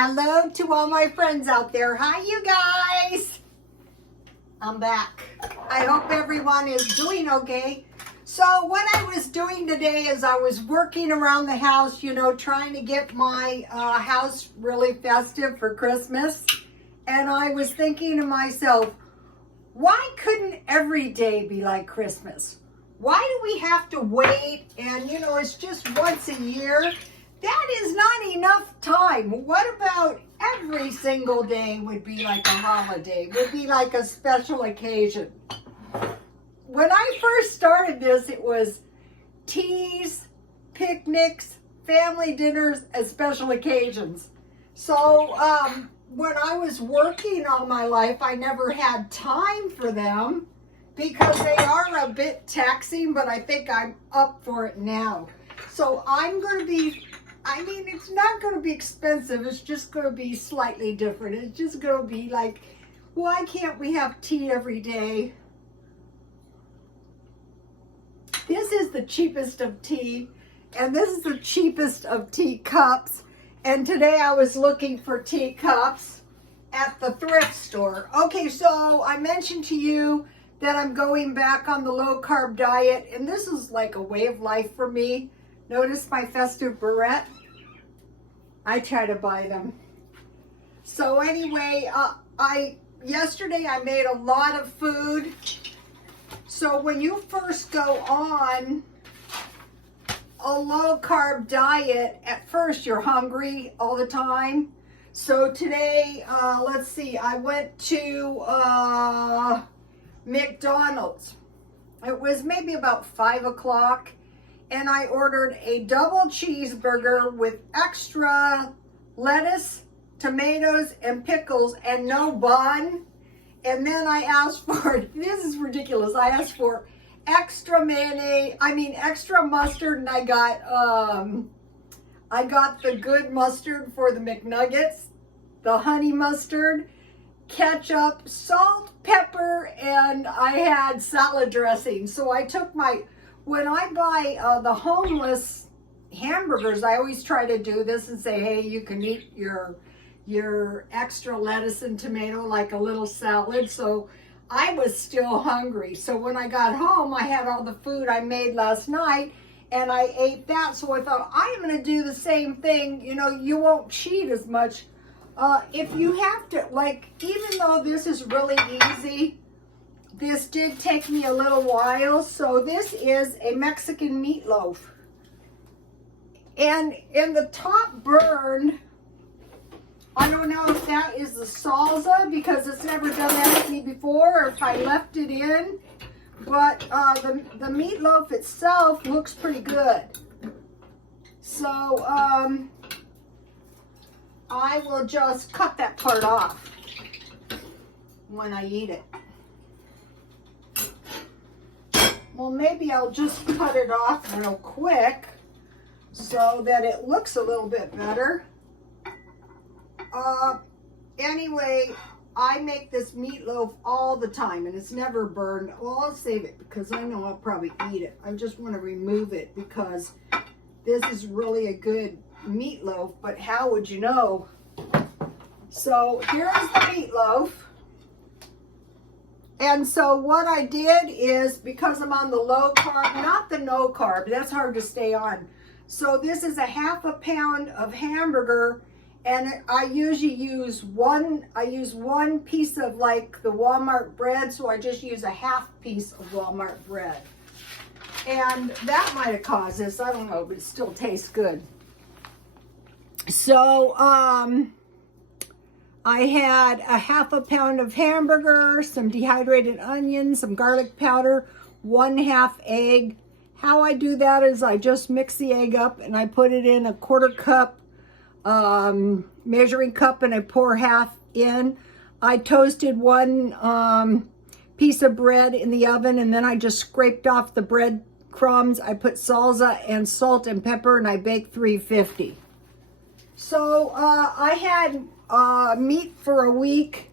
Hello to all my friends out there. Hi, you guys. I'm back. I hope everyone is doing okay. So what I was doing today is I was working around the house, trying to get my house really festive for Christmas. And I was thinking to myself, why couldn't every day be like Christmas? Why do we have to wait? And, it's just once a year. That is not enough time. What about every single day would be like a holiday, would be like a special occasion? When I first started this, it was teas, picnics, family dinners, and special occasions. So when I was working all my life, I never had time for them because they are a bit taxing, but I think I'm up for it now. So I'm going to be, it's not going to be expensive. It's just going to be slightly different. It's just going to be like, why can't we have tea every day? This is the cheapest of tea, and this is the cheapest of tea cups. And today I was looking for teacups at the thrift store. Okay, so I mentioned to you that I'm going back on the low-carb diet, and this is like a way of life for me. Notice my festive barrette? I try to buy them. So anyway, yesterday I made a lot of food. So when you first go on a low-carb diet, at first you're hungry all the time. So today, let's see, I went to McDonald's. It was maybe about 5 o'clock. And I ordered a double cheeseburger with extra lettuce, tomatoes, and pickles, and no bun. And then I asked for, this is ridiculous, I asked for extra extra mustard, and I got the good mustard for the McNuggets, the honey mustard, ketchup, salt, pepper, and I had salad dressing. So I took when I buy the homeless hamburgers, I always try to do this and say, hey, you can eat your extra lettuce and tomato like a little salad. So I was still hungry. So when I got home, I had all the food I made last night and I ate that. So I thought, I am going to do the same thing. You won't cheat as much. If you have to, even though this is really easy, this did take me a little while. So this is a Mexican meatloaf. And in the top burned, I don't know if that is the salsa because it's never done that to me before, or if I left it in. But the meatloaf itself looks pretty good. So I will just cut that part off when I eat it. Well, maybe I'll just cut it off real quick so that it looks a little bit better. Anyway, I make this meatloaf all the time and it's never burned. Well, I'll save it because I know I'll probably eat it. I just want to remove it because this is really a good meatloaf, but how would you know? So here's the meatloaf. And so what I did is, because I'm on the low carb, not the no carb, that's hard to stay on. So this is a half a pound of hamburger, and I usually use one piece of like the Walmart bread, so I just use a half piece of Walmart bread. And that might have caused this, I don't know, but it still tastes good. So, I had a half a pound of hamburger, some dehydrated onions, some garlic powder, 1/2 egg. How I do that is I just mix the egg up and I put it in a 1/4 cup measuring cup and I pour half in. I toasted one piece of bread in the oven and then I just scraped off the bread crumbs. I put salsa and salt and pepper and I baked 350. So I had meat for a week.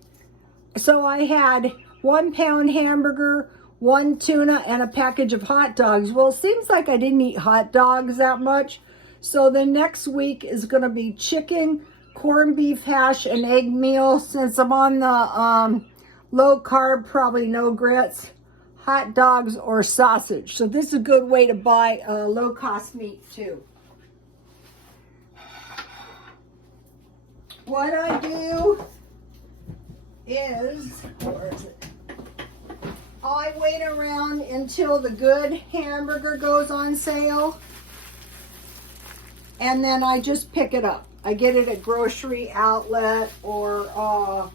So I had 1 pound hamburger, 1 tuna, and a package of hot dogs. Well, it seems like I didn't eat hot dogs that much. So the next week is going to be chicken, corned beef hash and egg meal. Since I'm on the low carb, probably no grits, hot dogs, or sausage. So this is a good way to buy low cost meat too. What I do is, where is it? I wait around until the good hamburger goes on sale, and then I just pick it up. I get it at grocery outlet or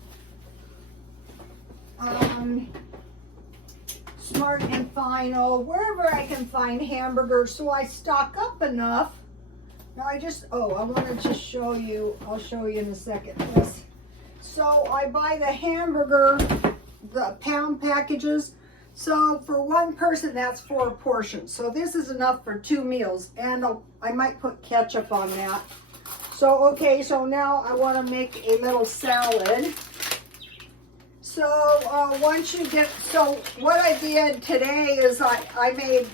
Smart and Final, wherever I can find hamburgers. So I stock up enough. Now I want to just show you, I'll show you in a second this. So I buy the hamburger, the pound packages. So for one person, that's 4 portions. So this is enough for 2 meals, and I might put ketchup on that. So, okay, so now I want to make a little salad. So what I did today is I made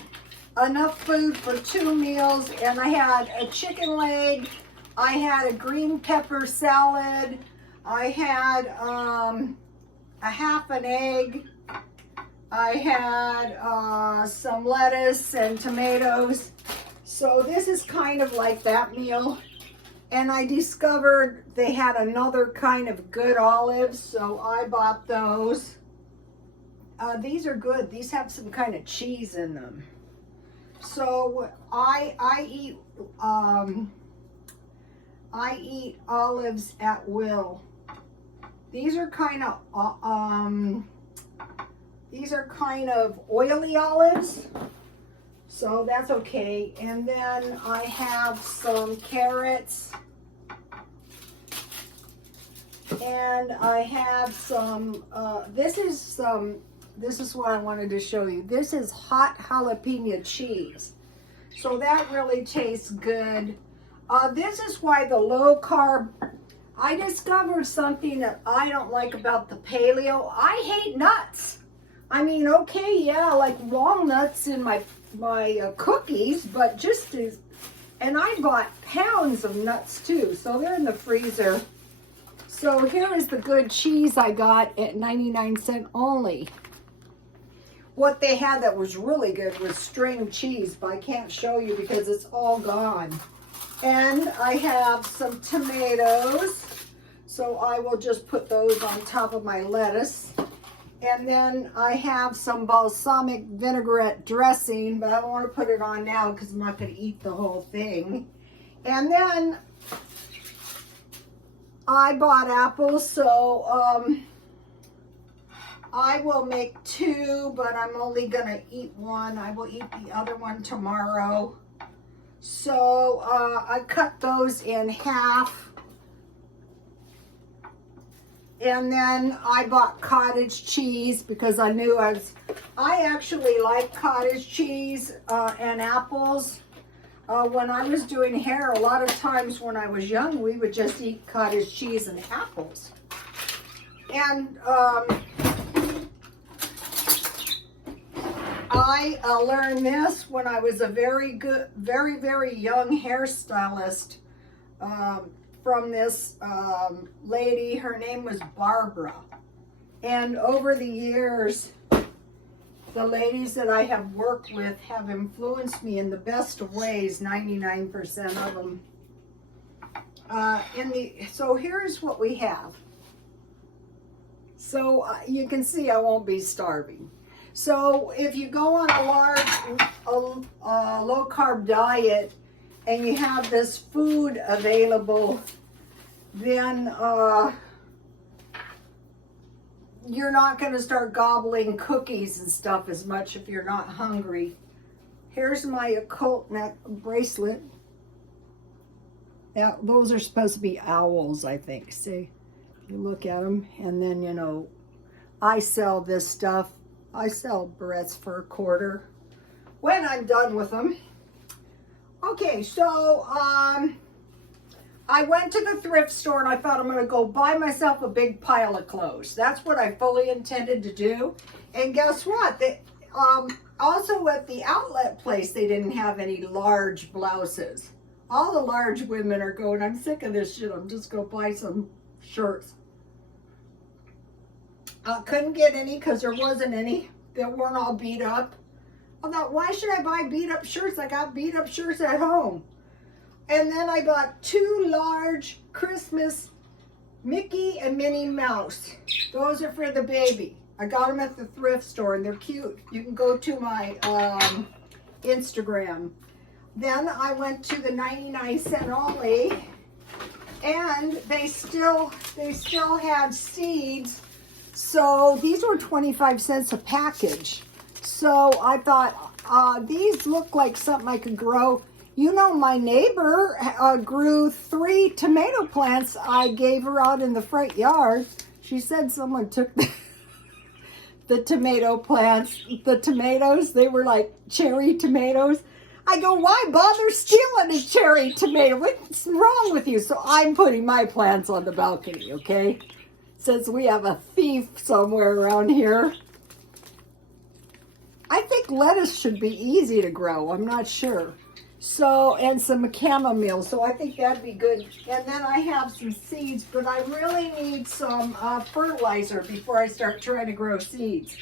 enough food for 2 meals, and I had a chicken leg, I had a green pepper salad, I had a half an egg, I had some lettuce and tomatoes. So this is kind of like that meal. And I discovered they had another kind of good olives, so I bought those. These are good. These have some kind of cheese in them. So I eat olives at will. These are kind of oily olives, so that's okay. And then I have some carrots, and I have some this is what I wanted to show you. This is hot jalapeno cheese, so that really tastes good. This is why the low carb, I discovered something that I don't like about the paleo. I hate nuts. I mean, okay, yeah, like walnuts in my cookies, but and I bought pounds of nuts too, so they're in the freezer. So here is the good cheese I got at 99 cents only. What they had that was really good was string cheese, but I can't show you because it's all gone. And I have some tomatoes, so I will just put those on top of my lettuce. And then I have some balsamic vinaigrette dressing, but I don't want to put it on now because I'm not going to eat the whole thing. And then I bought apples, so I will make 2, but I'm only going to eat 1. I will eat the other one tomorrow. So I cut those in half. And then I bought cottage cheese because I knew I actually like cottage cheese and apples. When I was doing hair, a lot of times when I was young, we would just eat cottage cheese and apples. And I learned this when I was a very young hairstylist from this lady. Her name was Barbara. And over the years, the ladies that I have worked with have influenced me in the best of ways, 99% of them. So here's what we have. So you can see I won't be starving. So if you go on a low carb diet and you have this food available, then you're not going to start gobbling cookies and stuff as much if you're not hungry. Here's my occult neck bracelet. Now, those are supposed to be owls, I think. See, you look at them, and then, you know, I sell this stuff. I sell barrettes for $1 when I'm done with them. Okay, so I went to the thrift store and I thought I'm going to go buy myself a big pile of clothes. That's what I fully intended to do. And guess what? Also at the outlet place, they didn't have any large blouses. All the large women are going, I'm sick of this shit. I'm just going to buy some shirts. Couldn't get any because there wasn't any that weren't all beat up. I thought, why should I buy beat up shirts? I got beat up shirts at home. And then I bought 2 large Christmas Mickey and Minnie Mouse. Those are for the baby. I got them at the thrift store and they're cute. You can go to my Instagram. Then I went to the 99-cent Ollie, and they still had seeds. So these were 25 cents a package. So I thought, these look like something I could grow. You know, my neighbor grew 3 tomato plants I gave her out in the front yard. She said someone took the tomato plants, the tomatoes, they were like cherry tomatoes. I go, why bother stealing a cherry tomato? What's wrong with you? So I'm putting my plants on the balcony, okay? Since we have a thief somewhere around here. I think lettuce should be easy to grow. I'm not sure. So, and some chamomile. So I think that'd be good. And then I have some seeds, but I really need some fertilizer before I start trying to grow seeds.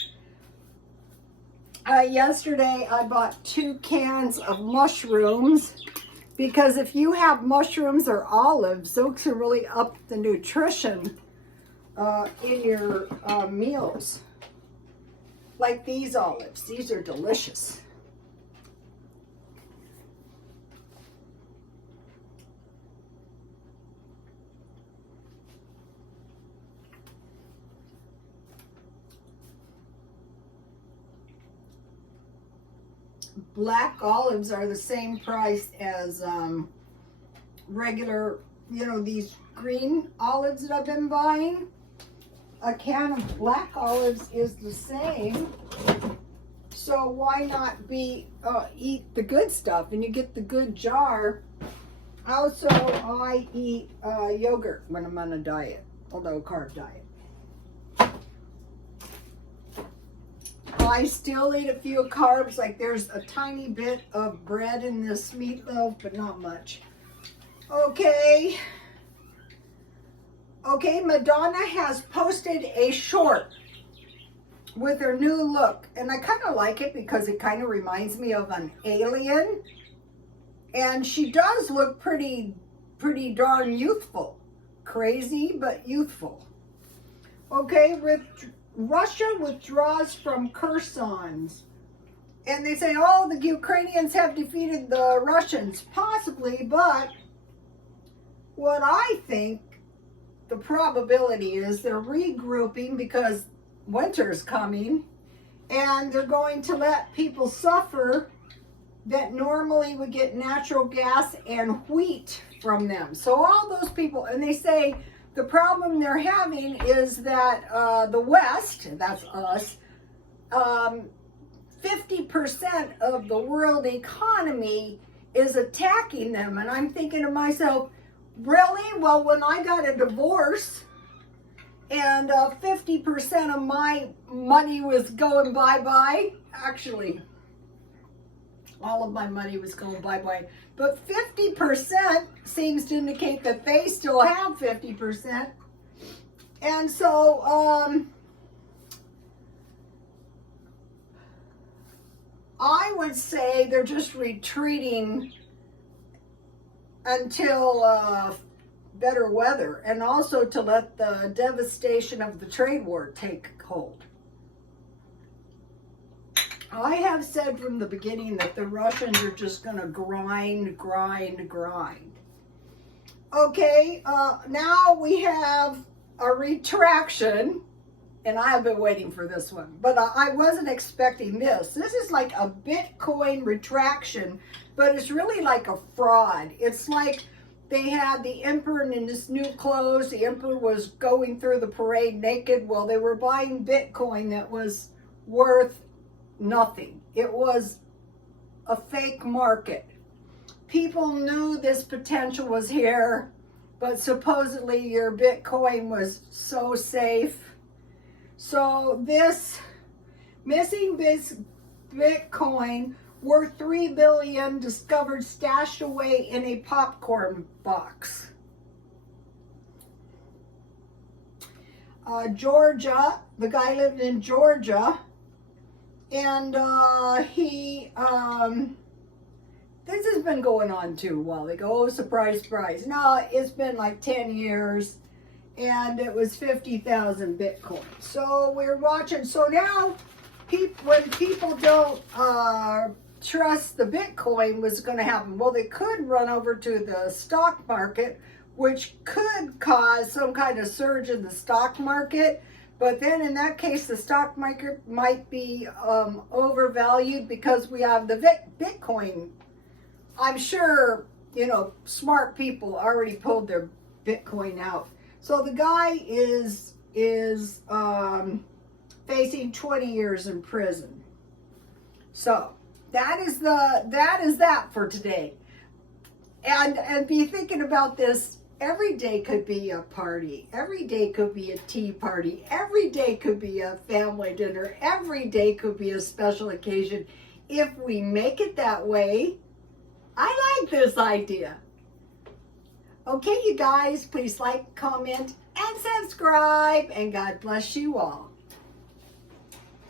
Yesterday I bought 2 cans of mushrooms because if you have mushrooms or olives, those can really up the nutrition in your meals. Like these olives. These are delicious. Black olives are the same price as regular, you know, these green olives that I've been buying. A can of black olives is the same. So why not eat the good stuff and you get the good jar. Also, I eat yogurt when I'm on a diet, a low-carb diet. I still eat a few carbs, like there's a tiny bit of bread in this meatloaf, but not much. Okay, Madonna has posted a short with her new look, and I kind of like it because it kind of reminds me of an alien, and she does look pretty darn youthful. Crazy, but youthful. Okay, Russia withdraws from Kherson. And they say, oh, the Ukrainians have defeated the Russians. Possibly, but what I think the probability is they're regrouping because winter's coming. And they're going to let people suffer that normally would get natural gas and wheat from them. So all those people, and they say, the problem they're having is that the West, that's us, 50% of the world economy is attacking them. And I'm thinking to myself, really? Well, when I got a divorce and 50% of my money was going bye-bye, actually, all of my money was going bye-bye. But 50% seems to indicate that they still have 50%. And so I would say they're just retreating until better weather, and also to let the devastation of the trade war take hold. I have said from the beginning that the Russians are just going to grind. Okay, now we have a retraction, and I have been waiting for this one, but I wasn't expecting this. This is like a Bitcoin retraction, but it's really like a fraud. It's like they had the emperor in his new clothes. The emperor was going through the parade naked. Well, they were buying Bitcoin that was worth nothing. It was a fake market. People knew this potential was here, but supposedly your Bitcoin was so safe. So this missing Bitcoin worth $3 billion, discovered stashed away in a popcorn box. Georgia, the guy lived in Georgia, and this has been going on too a while. They go, oh, surprise, surprise. No, it's been like 10 years, and it was 50,000 Bitcoin. So we're watching. So now, when people don't trust the Bitcoin, what's going to happen? Well, they could run over to the stock market, which could cause some kind of surge in the stock market. But then in that case, the stock market might be overvalued because we have the Bitcoin. I'm sure, you know, smart people already pulled their Bitcoin out. So the guy is facing 20 years in prison. So that is that for today. And be thinking about this. Every day could be a party. Every day could be a tea party. Every day could be a family dinner. Every day could be a special occasion. If we make it that way, I like this idea. Okay, you guys, please like, comment, and subscribe. And God bless you all.